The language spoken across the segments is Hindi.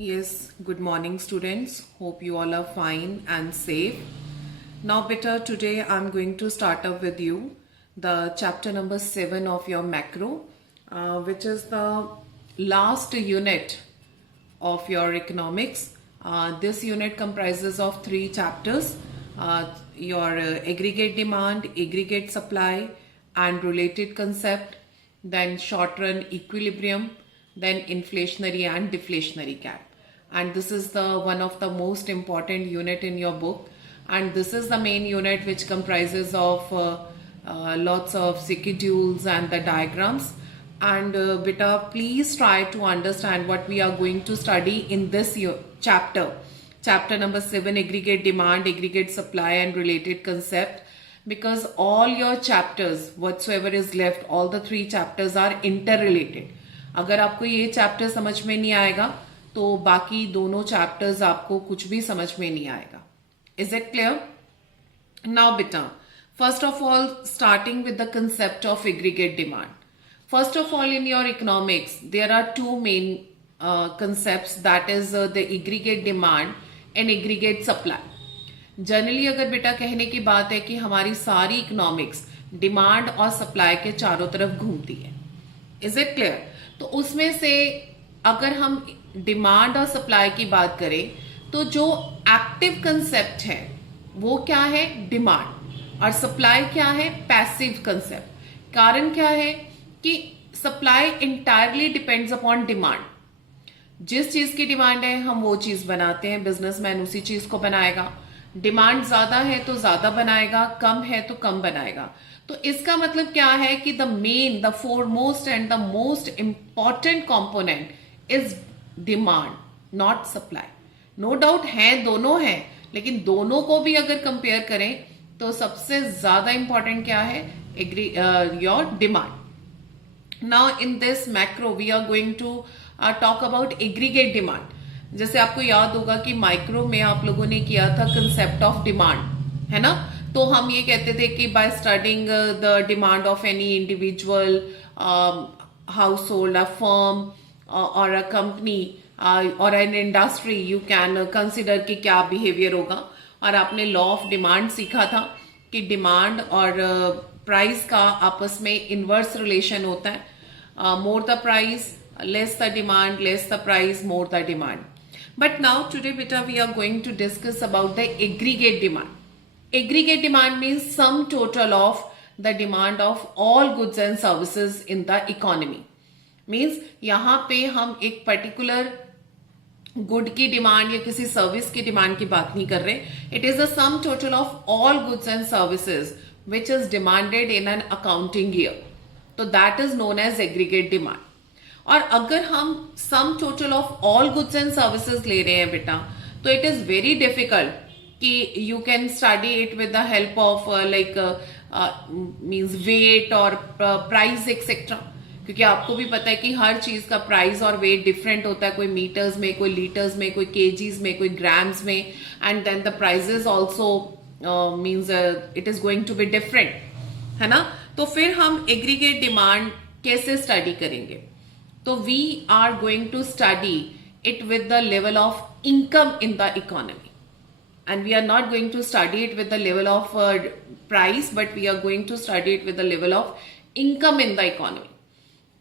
Yes, good morning, students. Hope you all are fine and safe. Now, beta, today I'm going to start up with you the chapter number 7 of your macro, which is the last unit of your economics. This unit comprises of 3 chapters, your aggregate demand, aggregate supply, and related concept, then short run equilibrium, then inflationary and deflationary gap. And this is the one of the most important unit in your book, and this is the main unit which comprises of lots of schedules and the diagrams. And beta, please try to understand what we are going to study in this chapter number 7, aggregate demand, aggregate supply and related concept, because all your chapters whatsoever is left, all the 3 chapters are interrelated. अगर आपको ये चैप्टर समझ में नहीं आएगा तो बाकी दोनों चैप्टर्स आपको कुछ भी समझ में नहीं आएगा. Is it clear? Now beta, first of all, starting with the concept of aggregate demand. First of all, in your economics, there are 2 main concepts, that is the aggregate demand and aggregate supply. Generally अगर बेटा कहने की बात है कि हमारी सारी इकोनॉमिक्स डिमांड और सप्लाई के चारों तरफ घूमती है. Is it clear? तो उसमें से अगर हम डिमांड और सप्लाई की बात करें तो जो एक्टिव कंसेप्ट है वो क्या है? डिमांड. और सप्लाई क्या है? Passive concept. कारण क्या है कि supply entirely depends upon demand. जिस चीज की डिमांड है हम वो चीज बनाते हैं, बिजनेसमैन उसी चीज को बनाएगा. डिमांड ज्यादा है तो ज्यादा बनाएगा, कम है तो कम बनाएगा. तो इसका मतलब क्या है कि the foremost and the most important component is demand, not supply. No doubt है, दोनों हैं, लेकिन दोनों को भी अगर कंपेयर करें तो सबसे ज्यादा इंपॉर्टेंट क्या है? Your demand. Now in this macro we are going to talk about aggregate demand. जैसे आपको याद होगा कि माइक्रो में आप लोगों ने किया था कंसेप्ट ऑफ डिमांड, है ना? तो हम ये कहते थे कि by studying the demand of any individual, house hold, a firm और अ कंपनी और an industry, you can consider कि क्या बिहेवियर होगा. और आपने लॉ ऑफ डिमांड सीखा था कि डिमांड और प्राइस का आपस में इनवर्स रिलेशन होता है. More the price, less the demand, less the price, more the demand. But now today beta we are going to discuss about the aggregate demand. Aggregate demand means sum total of the demand of all goods and services in the economy. Means यहाँ पे हम एक particular गुड की डिमांड या किसी सर्विस की डिमांड की बात नहीं कर रहे. It is a sum total of all goods and services which is demanded in an accounting year. तो that is known as aggregate demand. और अगर हम sum total of all goods and services ले रहे हैं बेटा, तो इट इज वेरी डिफिकल्ट कि you can study it with the help of like means weight और प्राइस एक्सेट्रा. क्योंकि आपको भी पता है कि हर चीज का प्राइस और वेट डिफरेंट होता है. कोई मीटर्स में, कोई लीटर्स में, कोई केजीज में, कोई ग्राम्स में. And then the prices also means it is going to be different, है ना? तो फिर हम एग्रीगेट डिमांड कैसे स्टडी करेंगे? तो we are going to study it with the level of income in the economy. And we are not going to study it with the level of price, but we are going to study it with the level of income in the economy.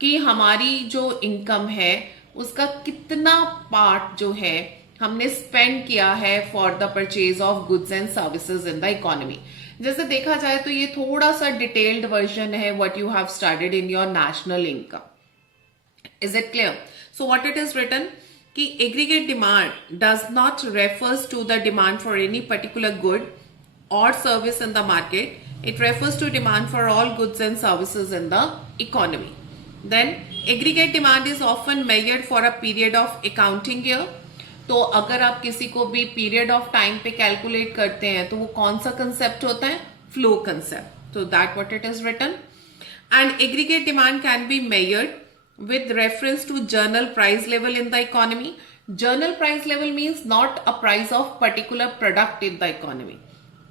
कि हमारी जो इनकम है उसका कितना पार्ट जो है हमने स्पेंड किया है for the purchase of goods and services in the economy. जैसे देखा जाए तो ये थोड़ा सा डिटेल्ड वर्जन है what you have studied in your national income. Is it clear? So what it is written कि aggregate demand does not refers to the demand for any particular good or service in the market. It refers to demand for all goods and services in the economy. Then aggregate demand is often measured for a period of accounting year. तो अगर आप किसी को भी पीरियड ऑफ टाइम पे कैलकुलेट करते हैं तो वो कौन सा कंसेप्ट होता है? Flow concept. तो that what it is written. And aggregate demand can be measured with reference to journal price level in the economy. Journal price level means not a price of particular product in the economy.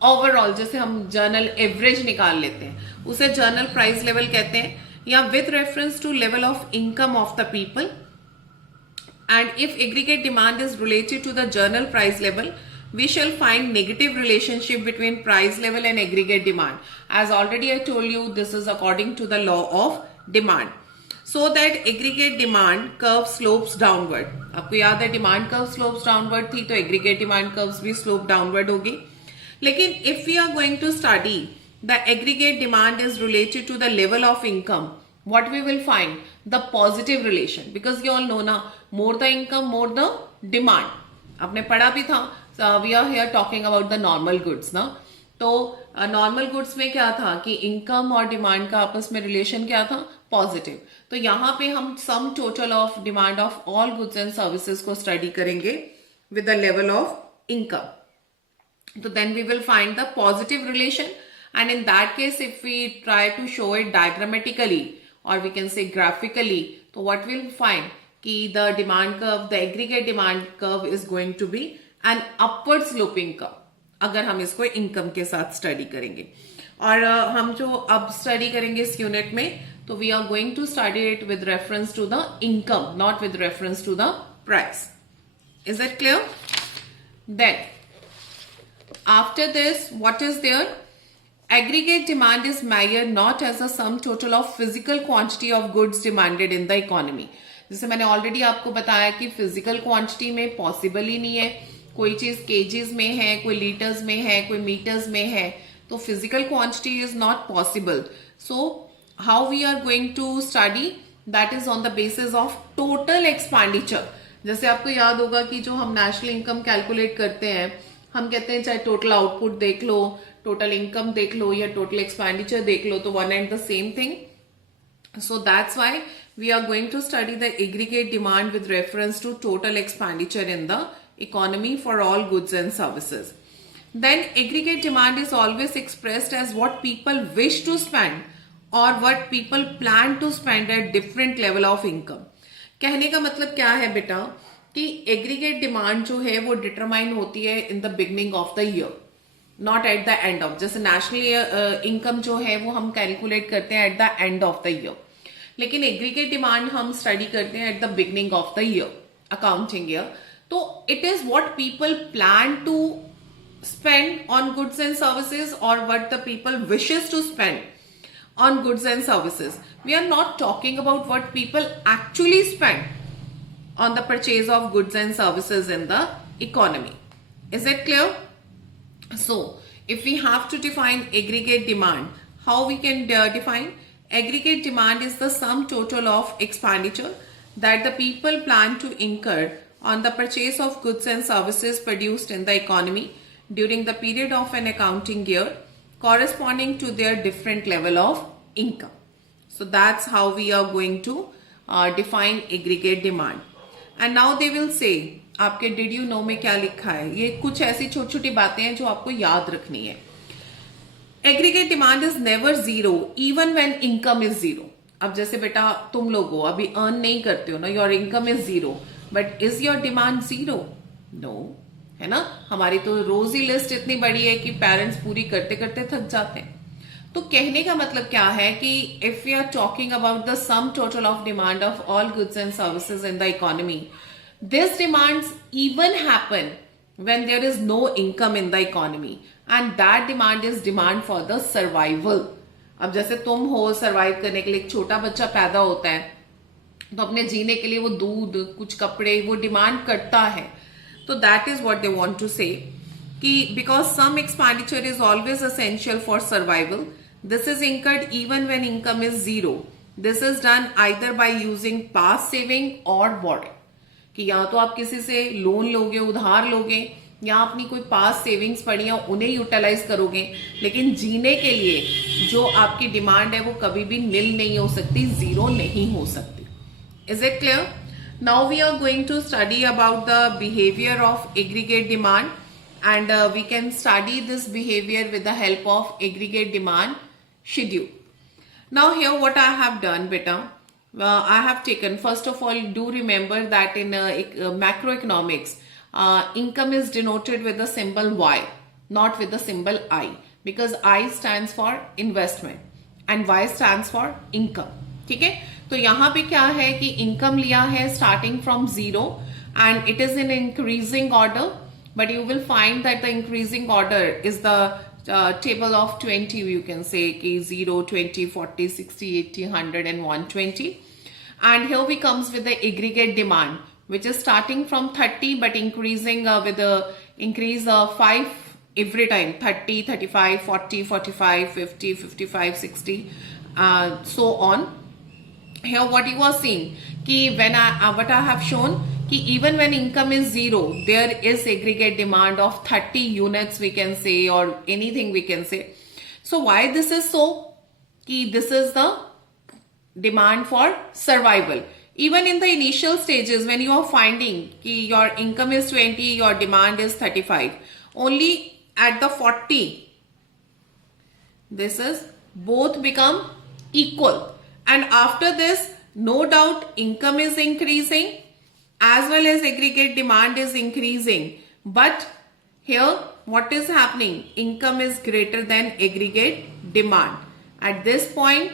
Overall, जैसे हम journal average निकाल लेते हैं उसे journal price level कहते हैं. या with reference to level of income of the people and if aggregate demand is related to the general price level, we shall find negative relationship between price level and aggregate demand. As already I told you, this is according to the law of demand. So that aggregate demand curve slopes downward. आपको याद है demand curve slopes downward थी, तो aggregate demand curves भी slope downward होगी. लेकिन if we are going to study the aggregate demand is related to the level of income, what we will find? The positive relation, because you all know na, more the income, more the demand. आपने पढ़ा भी था. We are here talking about the normal goods ना. तो नॉर्मल गुड्स में क्या था कि इनकम और डिमांड का आपस में रिलेशन क्या था? पॉजिटिव. तो यहाँ पे हम sum total of demand of all goods and services को स्टडी करेंगे with the level of income. तो then we will find the positive relation, and in that case if we try to show it diagrammatically और वी कैन से ग्राफिकली, तो व्हाट विल फाइंड कि the demand curve, the aggregate demand curve is going to be an upward sloping curve, अगर हम इसको इनकम के साथ स्टडी करेंगे. और हम जो अब स्टडी करेंगे इस यूनिट में, तो we are going to study it with reference to the income, not with reference to the price. Is it clear? Then after this what is there? Aggregate demand is measured not as a sum total of physical quantity of goods demanded in the economy. जैसे मैंने ऑलरेडी आपको बताया कि फिजिकल क्वांटिटी में पॉसिबल ही नहीं है. कोई चीज केजीज में है, कोई लीटर्स में है, कोई मीटर्स में है, तो physical quantity is not possible. So how we are going to study? That is on the basis of total expenditure. जैसे आपको याद होगा कि जो हम नेशनल इनकम कैलकुलेट करते हैं, हम कहते हैं चाहे टोटल आउटपुट देख लो, टोटल इनकम देख लो या टोटल एक्सपेंडिचर देख लो, तो one and the same thing. So that's why we are going to study the aggregate demand with reference to total expenditure in the economy for all goods and services. Then aggregate demand is always expressed as what people wish to spend or what people plan to spend at different level of income. कहने का मतलब क्या है बेटा कि aggregate demand जो है वो determine होती है in the beginning of the year, not at the end of. जैसे national income जो है वो हम calculate करते हैं at the end of the year, लेकिन एग्रीगेट डिमांड हम स्टडी करते हैं at the beginning of the year, accounting year. तो it is what people plan to spend on goods and services और what the people wishes to spend on goods and services. We are not talking about what people actually spend on the purchase of goods and services in the economy. Is it clear? So if we have to define aggregate demand, how we can define? Aggregate demand is the sum total of expenditure that the people plan to incur on the purchase of goods and services produced in the economy during the period of an accounting year corresponding to their different level of income. So that's how we are going to define aggregate demand. And now they will say, आपके did you know में क्या लिखा है? ये कुछ ऐसी छोटी छोटी बातें हैं जो आपको याद रखनी है. Aggregate demand is never zero even when income is zero. अब जैसे बेटा तुम लोग हो, अभी अर्न नहीं करते हो ना, your income is zero, but is your demand zero? No, है ना. हमारी तो रोज ही लिस्ट इतनी बड़ी है कि पेरेंट्स पूरी करते करते थक जाते हैं. तो कहने का मतलब क्या है कि if we are talking about the sum total of demand of all goods and services in the economy, this demands even happen when there is no income in the economy, and that demand is demand for the survival. अब जैसे तुम हो, सर्वाइव करने के लिए एक छोटा बच्चा पैदा होता है, तो अपने जीने के लिए वो दूध, कुछ कपड़े वो डिमांड करता है. तो that is what they want to say कि because some expenditure is always essential for survival, this is incurred even when income is zero. This is done either by using past saving or borrowing. कि या तो आप किसी से लोन लोगे, उधार लोगे, या अपनी कोई पास सेविंग्स पड़ी है उन्हें यूटिलाइज करोगे, लेकिन जीने के लिए जो आपकी डिमांड है वो कभी भी निल नहीं हो सकती, जीरो नहीं हो सकती. Is it clear? Now we are going to study about the behaviour of aggregate demand, and we can study this behaviour with the help of aggregate demand schedule. Now here what I have done बेटा, I have taken, first of all, do remember that in macroeconomics, income is denoted with the symbol Y, not with the symbol I, because I stands for investment and Y stands for income. ठीक है, तो यहाँ पे क्या है कि इनकम लिया है starting from zero and it is in increasing order, but you will find that the increasing order is the table of 20. You can say ki 0, 20, 40, 60, 80, 100 and 120. And here we comes with the aggregate demand, which is starting from 30 but increasing with the increase of 5 every time: 30, 35, 40, 45, 50, 55, 60, so on. Here what you are seeing ki when what I have shown कि even when income is zero, there is aggregate demand of 30 units we can say, or anything we can say. So why this is so? कि this is the demand for survival. Even in the initial stages when you are finding कि your income is 20, your demand is 35, only at the 40, this is both become equal, and after this no doubt income is increasing as well as aggregate demand is increasing, but here what is happening? Income is greater than aggregate demand. At this point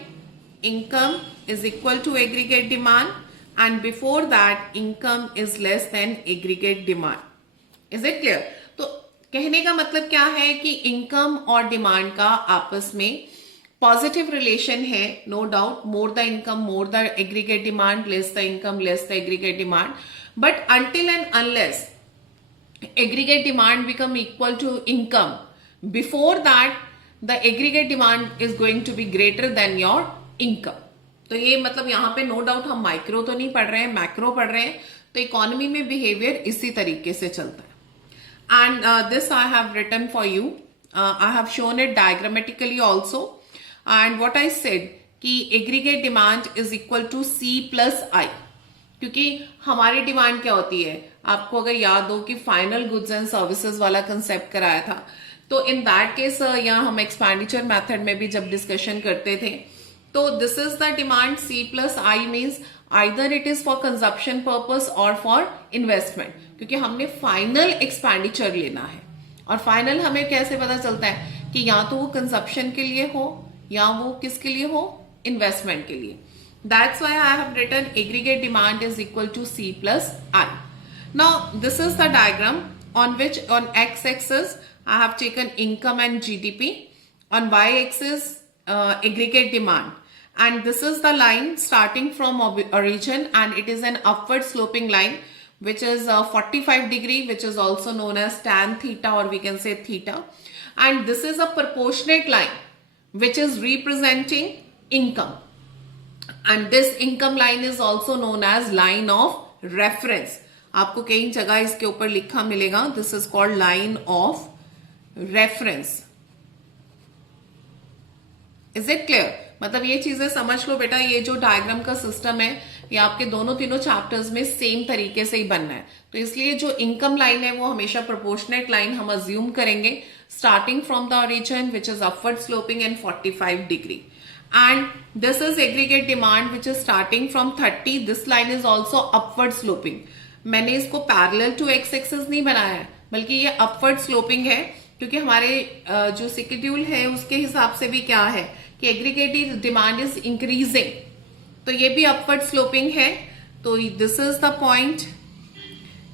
income is equal to aggregate demand, and before that income is less than aggregate demand. Is it clear? तो कहने का मतलब क्या है कि इनकम और डिमांड का आपस में पॉजिटिव रिलेशन है, no doubt. More the income more the aggregate demand, less the income less the aggregate demand. But until and unless aggregate demand become equal to income, before that the aggregate demand is going to be greater than your income. तो ये मतलब यहाँ पे नो डाउट हम माइक्रो तो नहीं पढ़ रहे हैं, मैक्रो पढ़ रहे हैं. तो इकोनॉमी में बिहेवियर इसी तरीके से चलता है. And this I have written for you. I have shown it diagrammatically also. And what I said कि aggregate demand is equal to C plus I. क्योंकि हमारी डिमांड क्या होती है, आपको अगर याद हो कि फाइनल गुड्स एंड सर्विसेज वाला कंसेप्ट कराया था, तो इन दैट केस यहाँ हम एक्सपेंडिचर मेथड में भी जब डिस्कशन करते थे, तो this is the demand. C plus I means either it is for consumption purpose और फॉर इन्वेस्टमेंट, क्योंकि हमने फाइनल एक्सपेंडिचर लेना है. और फाइनल हमें कैसे पता चलता है कि या तो वो कंजप्शन के लिए हो या वो किसके लिए हो, इन्वेस्टमेंट के लिए. That's why I have written aggregate demand is equal to C plus I. Now this is the diagram on which on x-axis I have taken income and GDP, on y-axis aggregate demand, and this is the line starting from origin, and it is an upward sloping line which is 45 degree, which is also known as tan theta, or we can say theta, and this is a proportionate line which is representing income. And this income line is also known as line of reference. आपको कई जगह इसके ऊपर लिखा मिलेगा. This is called line of reference. Is it clear? मतलब ये चीजें समझ लो बेटा. ये जो डायग्राम का सिस्टम है ये आपके दोनों तीनों चैप्टर्स में सेम तरीके से ही बनना है. तो इसलिए जो इनकम लाइन है वो हमेशा प्रोपोर्शनेट लाइन हम अज्यूम करेंगे, starting from the origin which is upward sloping and 45 degree. And this is aggregate demand which is starting from 30. This line is also upward sloping. मैंने इसको parallel to x-axis नहीं बनाया है, बल्कि ये upward sloping है, क्योंकि हमारे जो शेड्यूल है उसके हिसाब से भी क्या है कि aggregate demand is increasing. तो ये भी upward sloping है. तो this is the point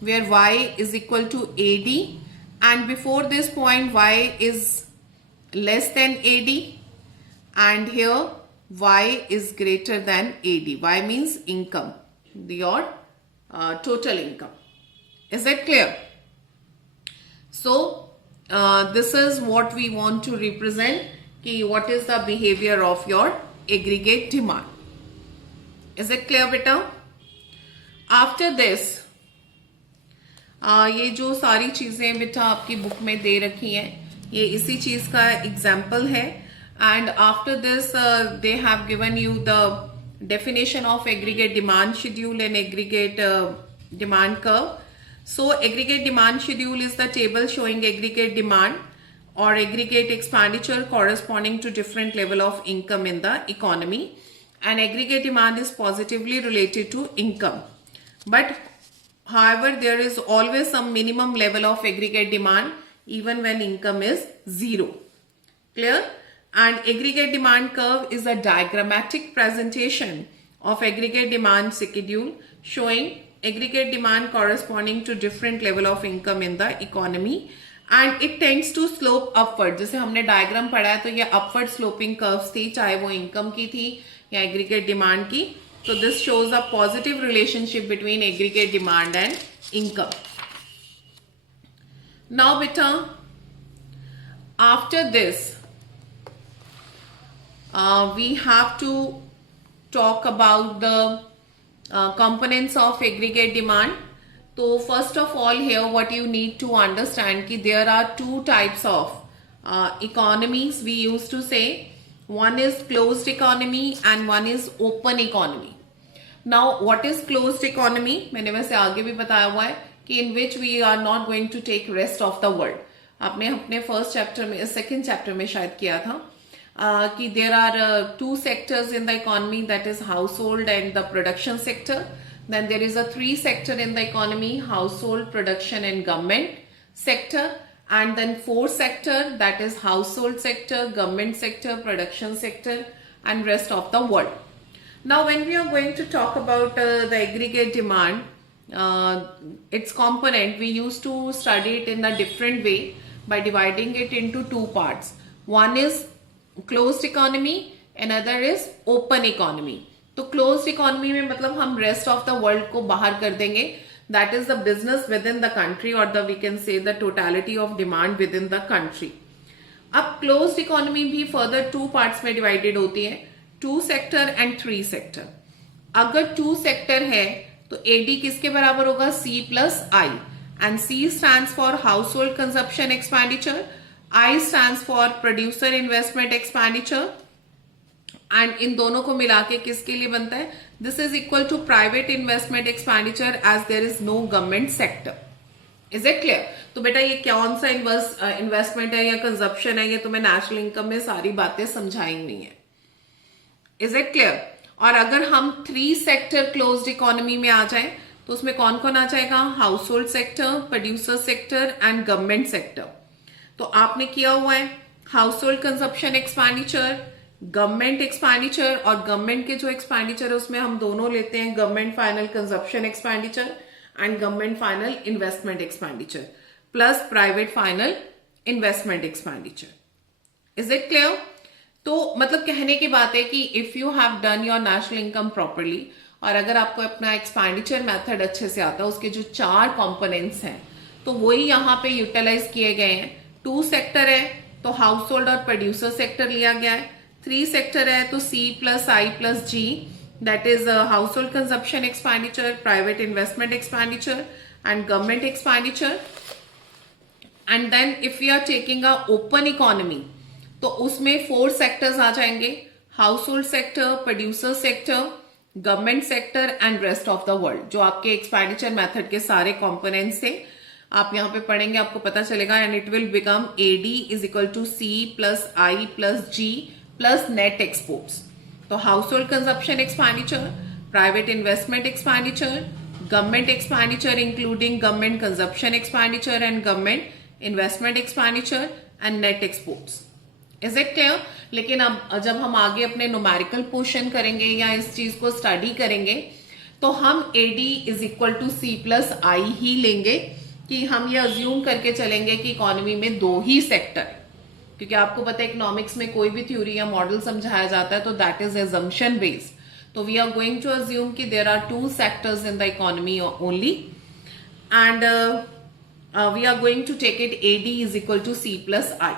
where y is equal to AD, and before this point y is less than AD. And here y is greater than AD. Y means income, your total income. Is it clear? So this is what we want to represent, ki what is the behavior of your aggregate demand. Is it clear beta? After this ये जो सारी चीजें बेटा आपकी बुक में दे रखी हैं, ये इसी चीज का एग्जाम्पल है. And after this they have given you the definition of aggregate demand schedule and aggregate demand curve. So aggregate demand schedule is the table showing aggregate demand or aggregate expenditure corresponding to different level of income in the economy, and aggregate demand is positively related to income. But however there is always some minimum level of aggregate demand even when income is zero. Clear? And aggregate demand curve is a diagrammatic presentation of aggregate demand schedule showing aggregate demand corresponding to different level of income in the economy and it tends to slope upward. जैसे हमने डायग्राम पढ़ा है तो ये अपवर्ड स्लोपिंग कर्व्स थी, चाहे वो इनकम की थी या एग्रीगेट डिमांड की. तो this shows a positive relationship between aggregate demand and income. Now बेटा after this we have to talk about the components of aggregate demand. So first of all here what you need to understand कि there are two types of economies we used to say. One is closed economy and one is open economy. Now what is closed economy? मैंने वैसे आगे भी बताया हुआ है कि in which we are not going to take rest of the world. आपने अपने फर्स्ट चैप्टर में सेकेंड चैप्टर में शायद किया था कि there are two sectors in the economy, that is household and the production sector. Then there is a three sector in the economy, household, production and government sector. And then four sector, that is household sector, government sector, production sector and rest of the world. Now when we are going to talk about the aggregate demand, its component, we used to study it in a different way by dividing it into two parts. One is closed economy, another is open economy. तो क्लोज्ड इकोनॉमी में मतलब हम रेस्ट ऑफ द वर्ल्ड को बाहर कर देंगे, that is the business within the country और the we can say the totality of demand within the country. अब क्लोज्ड इकोनॉमी भी फर्दर टू पार्ट्स में डिवाइडेड होती है, two sector and three sector. अगर टू सेक्टर है तो एडी किसके बराबर होगा? C plus I. And C stands for household consumption expenditure, I stands for producer investment expenditure and इन दोनों को मिला के किसके लिए बनता है? This is equal to private investment expenditure as there is no government sector. Is it clear? तो बेटा ये कौन सा इन्वेस्टमेंट है या कंजप्शन है, ये तुम्हें नेशनल इनकम में सारी बातें समझाई नहीं है. Is it clear? और अगर हम थ्री सेक्टर क्लोज्ड इकोनॉमी में आ जाए तो उसमें कौन कौन आ जाएगा? House hold sector, producer sector and government sector. तो आपने किया हुआ है house hold consumption expenditure, government expenditure, और गवर्नमेंट के जो एक्सपेंडिचर है उसमें हम दोनों लेते हैं government final consumption expenditure and government final investment expenditure plus private final investment expenditure. Is it clear? तो मतलब कहने की बात है कि if you have done your national income properly और अगर आपको अपना एक्सपेंडिचर मेथड अच्छे से आता है, उसके जो चार कॉम्पोनेंट्स हैं तो वही यहाँ पे यूटिलाइज किए गए हैं. टू सेक्टर है तो हाउस होल्ड और प्रोड्यूसर सेक्टर लिया गया है. थ्री सेक्टर है तो C plus I plus G, that is household consumption expenditure, private investment expenditure and government expenditure. And then if we are taking a open economy तो उसमें फोर सेक्टर्स आ जाएंगे, household sector, producer sector, government sector and rest of the world. जो आपके एक्सपेंडिचर मेथड के सारे कॉम्पोनेंट्स थे आप यहाँ पे पढ़ेंगे, आपको पता चलेगा. And it will become AD is equal to C plus I plus G plus net exports. तो household consumption expenditure, private investment expenditure, government expenditure including government consumption expenditure and government investment expenditure and net exports. Is it clear? लेकिन अब जब हम आगे अपने न्यूमेरिकल पोर्शन करेंगे या इस चीज को स्टडी करेंगे तो हम AD is equal to C plus I ही लेंगे कि हम ये अज्यूम करके चलेंगे कि इकोनॉमी में दो ही सेक्टर, क्योंकि आपको पता है इकोनॉमिक्स में कोई भी थ्योरी या मॉडल समझाया जाता है तो दैट इज एजम्पशन बेस्ड. तो we are going to assume कि there are two sectors in the economy only and we are going to take it AD is equal to C plus I.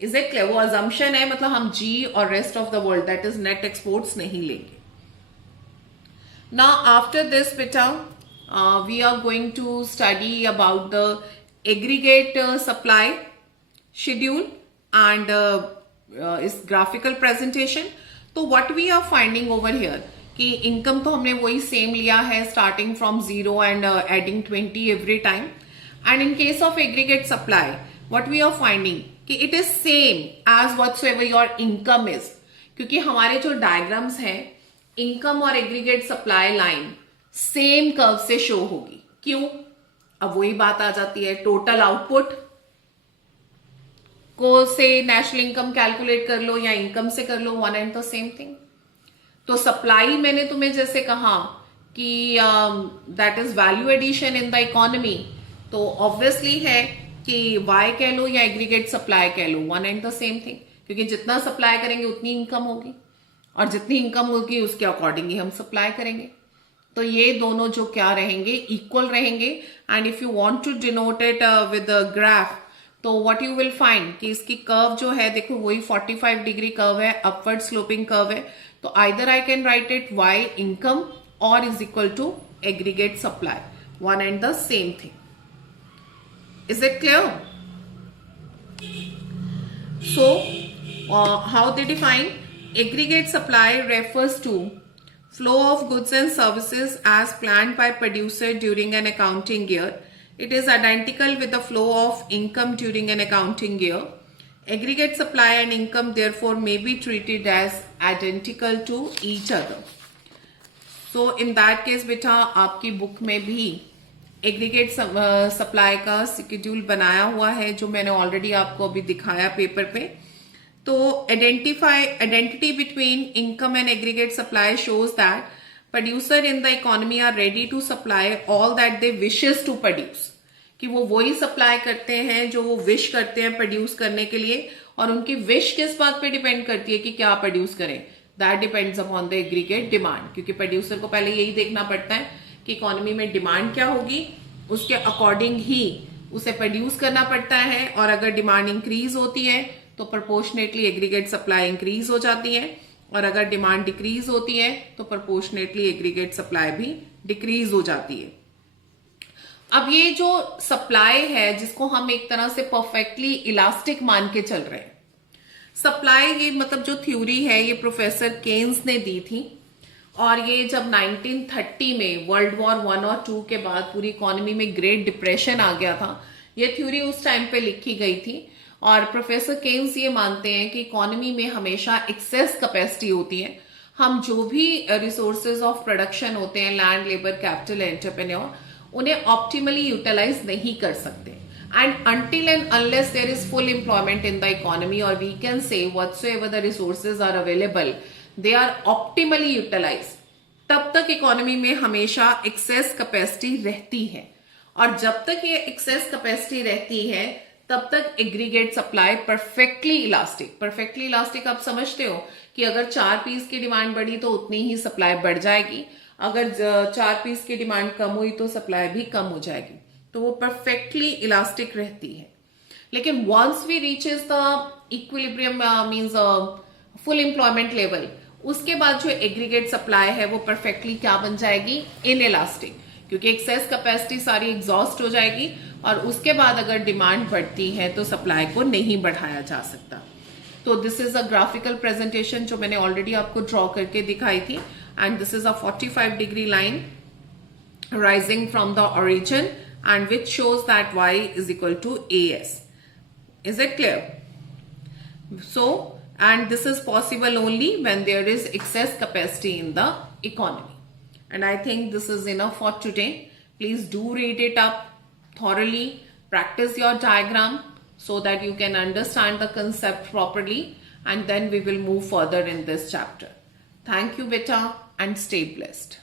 Is it clear? वो अजम्पशन है, मतलब हम जी और rest of the world that is net exports नहीं लेंगे. नाउ आफ्टर दिस बेटा we are going to study about the aggregate supply schedule and is graphical presentation. तो what we are finding over here कि income तो हमने वही same लिया है starting from 0 and adding 20 every time. And in case of aggregate supply what we are finding कि it is same as whatsoever your income is. क्योंकि हमारे जो diagrams हैं income और aggregate supply line same curve से शो होगी. क्यों? अब वही बात आ जाती है, टोटल आउटपुट को से नेशनल इनकम कैलकुलेट कर लो या इनकम से कर लो, one and the same thing. तो सप्लाई मैंने तुम्हें जैसे कहा कि that is value addition in the economy, तो ऑब्वियसली है कि वाई कह लो या एग्रीगेट सप्लाई कह लो, one and the same thing, क्योंकि जितना सप्लाई करेंगे उतनी इनकम होगी और जितनी इनकम होगी उसके अकॉर्डिंग ही हम सप्लाई करेंगे। तो ये दोनों जो क्या रहेंगे, इक्वल रहेंगे। And if you want to denote it with a graph, तो व्हाट यू विल फाइंड कि इसकी कर्व जो है, देखो वही 45 डिग्री कर्व है, अपवर्ड स्लोपिंग कर्व है। तो either I can write it Y income और is equal to aggregate supply, one and the same thing. Is it clear? So, how they define? Aggregate supply refers to flow of goods and services as planned by producer during an accounting year. It is identical with the flow of income during an accounting year. Aggregate supply and income therefore may be treated as identical to each other. So, in that case, बेटा आपकी बुक में भी एग्रीगेट सप्लाई का शेड्यूल बनाया हुआ है, जो मैंने ऑलरेडी आपको अभी दिखाया पेपर पे। तो identity between income and aggregate supply shows that producer in the economy are ready to supply all that they wishes to produce, कि वो वही सप्लाई करते हैं जो वो विश करते हैं प्रोड्यूस करने के लिए। और उनकी विश किस बात पे डिपेंड करती है कि क्या प्रोड्यूस करें, that depends upon the aggregate demand, क्योंकि प्रोड्यूसर को पहले यही देखना पड़ता है कि इकोनॉमी में डिमांड क्या होगी, उसके अकॉर्डिंग ही उसे प्रोड्यूस करना पड़ता है। और अगर डिमांड इंक्रीज होती है तो प्रोपोर्शनेटली एग्रीगेट सप्लाई इंक्रीज हो जाती है, और अगर डिमांड डिक्रीज होती है तो प्रोपोर्शनेटली एग्रीगेट सप्लाई भी डिक्रीज हो जाती है। अब ये जो सप्लाई है, जिसको हम एक तरह से परफेक्टली इलास्टिक मान के चल रहे हैं, सप्लाई ये मतलब जो थ्योरी है ये प्रोफेसर केन्स ने दी थी। और ये जब 1930 में वर्ल्ड वॉर 1 और 2 के बाद पूरी इकोनॉमी में ग्रेट डिप्रेशन आ गया था, ये थ्योरी उस टाइम पे लिखी गई थी। और प्रोफेसर केन्स ये मानते हैं कि इकोनॉमी में हमेशा एक्सेस कैपेसिटी होती है। हम जो भी रिसोर्सेज ऑफ प्रोडक्शन होते हैं, लैंड, लेबर, कैपिटल, एंटरप्रेन्योर, उन्हें ऑप्टिमली यूटिलाइज नहीं कर सकते। And until and unless there is full employment in the economy, or we can say whatsoever the resources are available, they are optimally utilized, तब तक इकोनॉमी में हमेशा एक्सेस कैपेसिटी रहती है। और जब तक ये एक्सेस कैपेसिटी रहती है तब तक एग्रीगेट सप्लाई परफेक्टली इलास्टिक आप समझते हो कि अगर 4 पीस की डिमांड बढ़ी तो उतनी ही सप्लाई बढ़ जाएगी, अगर 4 पीस की डिमांड कम हुई तो सप्लाई भी कम हो जाएगी। तो वो परफेक्टली इलास्टिक रहती है। लेकिन once we reaches the equilibrium means full employment level, उसके बाद जो एग्रीगेट सप्लाई है वो परफेक्टली क्या बन जाएगी, इनइलास्टिक, क्योंकि एक्सेस कैपेसिटी सारी एग्जॉस्ट हो जाएगी। और उसके बाद अगर डिमांड बढ़ती है तो सप्लाई को नहीं बढ़ाया जा सकता। तो this is a graphical presentation जो मैंने ऑलरेडी आपको ड्रॉ करके दिखाई थी। And this is a 45 degree line rising from the origin, and which shows that y is equal to as. Is it clear? So, and this is possible only when there is excess capacity in the economy. And I think this is enough for today. Please do read it up thoroughly, practice your diagram so that you can understand the concept properly, and then we will move further in this chapter. Thank you, beta, and stay blessed.